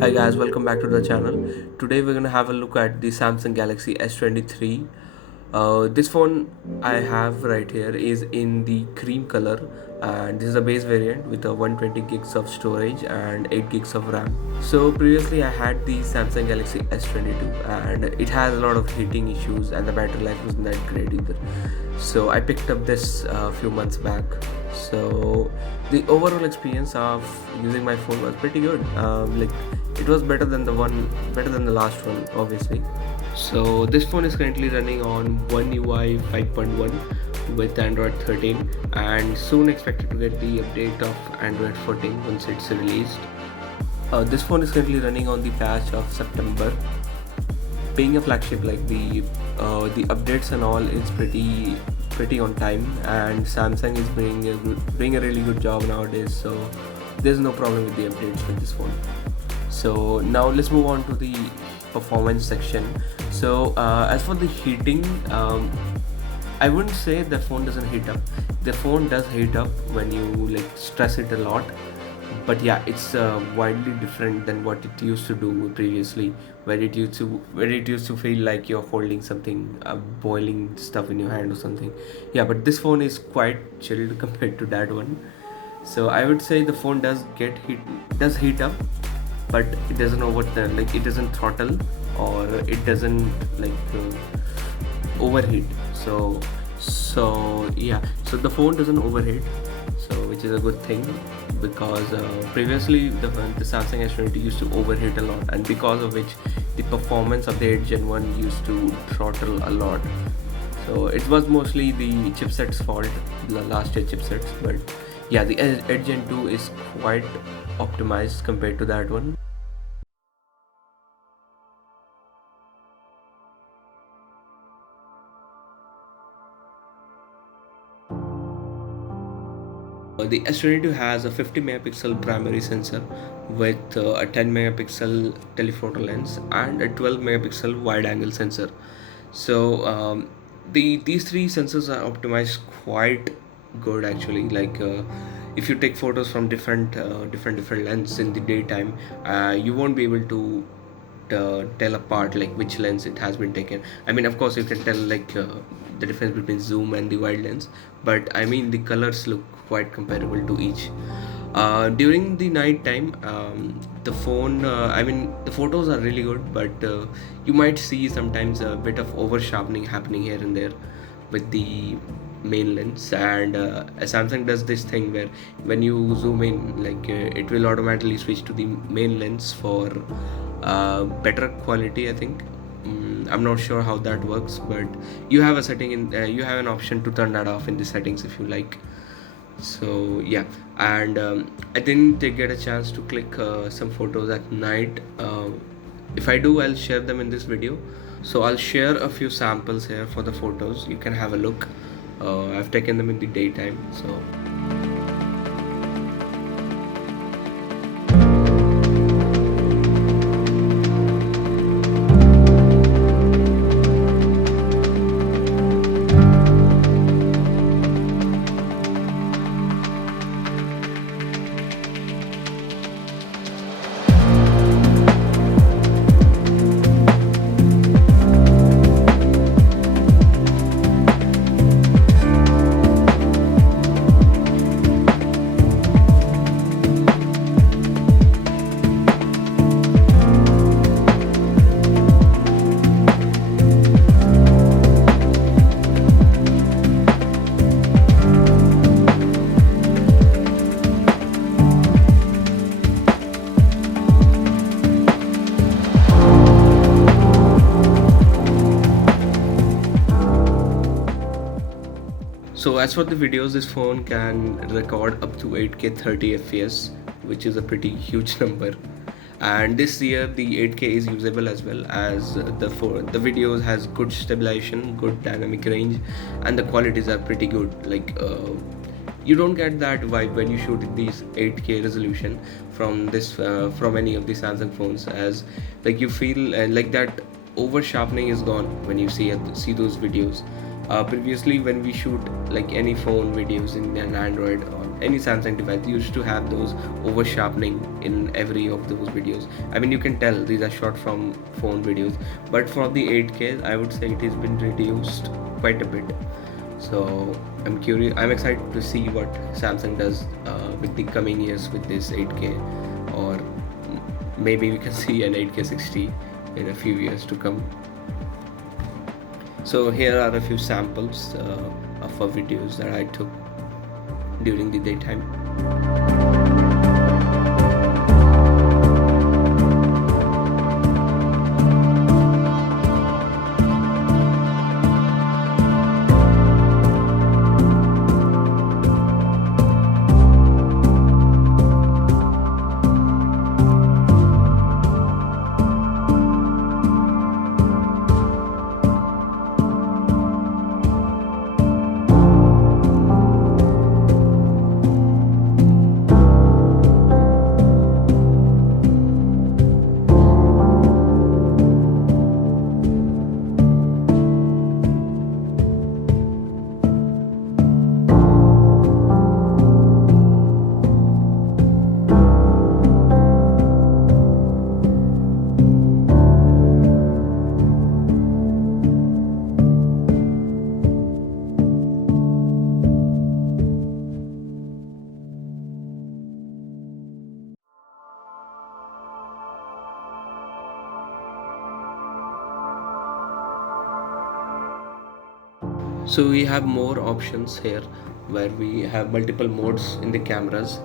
Hi guys, welcome back to the channel. Today we're gonna have a look at the Samsung Galaxy S23. This phone I have right here is in the cream color, and this is a base variant with a 120 gigs of storage and 8 gigs of RAM. So previously I had the Samsung Galaxy S22 and it has a lot of heating issues and the battery life wasn't that great either. So I picked up this a few months back. So the overall experience of using my phone was pretty good. It was better than the last one, obviously. So this phone is currently running on One UI 5.1 with Android 13, and soon expected to get the update of Android 14 once it's released. This phone is currently running on the patch of September. Being a flagship, like the updates and all is pretty on time, and Samsung is doing a really good job nowadays. So there's no problem with the updates with this phone. So now let's move on to the performance section. So as for the heating, I wouldn't say the phone doesn't heat up. The phone does heat up when you like stress it a lot, but yeah, it's widely different than what it used to do previously, where it used to feel like you're holding something, boiling stuff in your hand or something. Yeah, but this phone is quite chilled compared to that one. So I would say the phone does heat up, but it doesn't it doesn't throttle, or it doesn't overheat. So yeah, so the phone doesn't overheat, so which is a good thing, because previously the Samsung S23 used to overheat a lot, and because of which the performance of the 8 Gen 1 used to throttle a lot. So it was mostly the chipset's fault, the last year chipsets. But yeah, the 8 Gen 2 is quite optimized compared to that one. The S22 has a 50 megapixel primary sensor with a 10 megapixel telephoto lens and a 12 megapixel wide angle sensor. So these three sensors are optimized quite good actually. If you take photos from different lens in the daytime, you won't be able to tell apart like which lens it has been taken. I mean, of course you can tell the difference between zoom and the wide lens, but I mean the colors look quite comparable to each. During the night time, the phone I mean the photos are really good, but you might see sometimes a bit of over sharpening happening here and there with the main lens. And Samsung does this thing where when you zoom in, it will automatically switch to the main lens for better quality, I think. I'm not sure how that works, but you have a setting in you have an option to turn that off in the settings if you like. So yeah, and I didn't get a chance to click some photos at night. If I do, I'll share them in this video. So I'll share a few samples here for the photos. You can have a look. I've taken them in the daytime, so So as for the videos, this phone can record up to 8K 30 FPS, which is a pretty huge number. And this year the 8K is usable as well, as the videos has good stabilization, good dynamic range, and the qualities are pretty good. You don't get that vibe when you shoot these 8K resolution from any of the Samsung phones, as you feel like that over sharpening is gone when you see those videos. Previously when we shoot like any phone videos in an Android or any Samsung device used to have those over sharpening in every of those videos. I mean, you can tell these are shot from phone videos, but for the 8K I would say it has been reduced quite a bit. So I'm curious, I'm excited to see what Samsung does with the coming years with this 8K, or maybe we can see an 8K 60 in a few years to come. So here are a few samples of videos that I took during the daytime. So we have more options here where we have multiple modes in the cameras.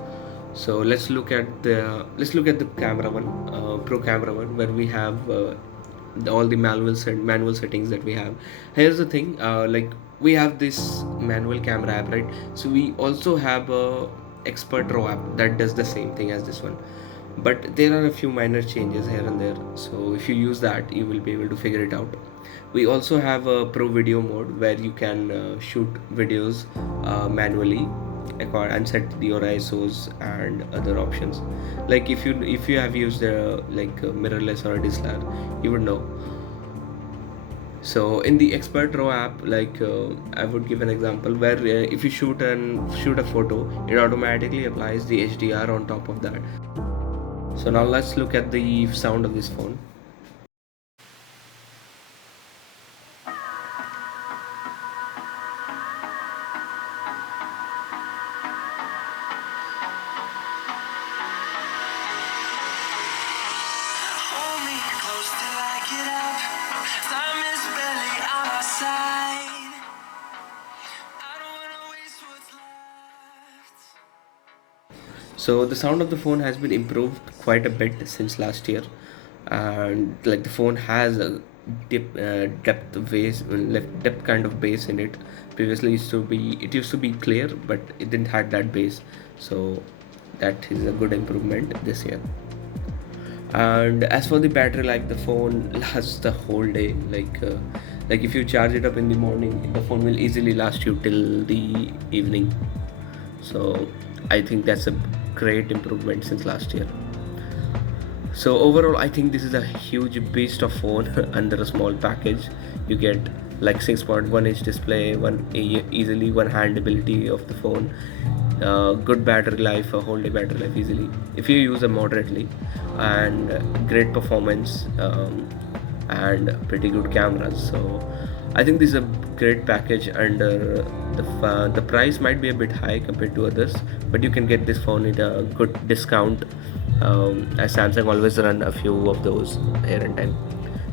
So let's look at the camera one, pro camera one, where we have all the manual settings that we have. Here's the thing, like we have this manual camera app, right? So we also have a expert raw app that does the same thing as this one, but there are a few minor changes here and there. So if you use that, you will be able to figure it out. We also have a pro video mode where you can shoot videos manually and set your ISOs and other options. Like if you have used a mirrorless or a DSLR, you would know. So in the expert raw app, I would give an example where if you shoot a photo, it automatically applies the HDR on top of that. So now let's look at the sound of this phone. So the sound of the phone has been improved quite a bit since last year, and like the phone has a depth kind of bass in it. Previously it used to be clear, but it didn't have that bass. So that is a good improvement this year. And as for the battery life, the phone lasts the whole day. Like if you charge it up in the morning, the phone will easily last you till the evening. So I think that's a great improvement since last year. So overall, I think this is a huge beast of phone under a small package. You get like 6.1 inch display, easily one handability of the phone, good battery life, a whole day battery life easily if you use it moderately, and great performance, and pretty good cameras. So I think this is a great package, and the price might be a bit high compared to others, but you can get this phone at a good discount, as Samsung always run a few of those here and time.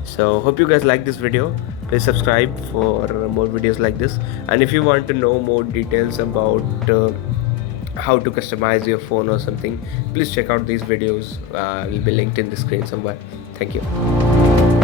So hope you guys like this video. Please subscribe for more videos like this, and if you want to know more details about how to customize your phone or something, please check out these videos. Will be linked in the screen somewhere. Thank you.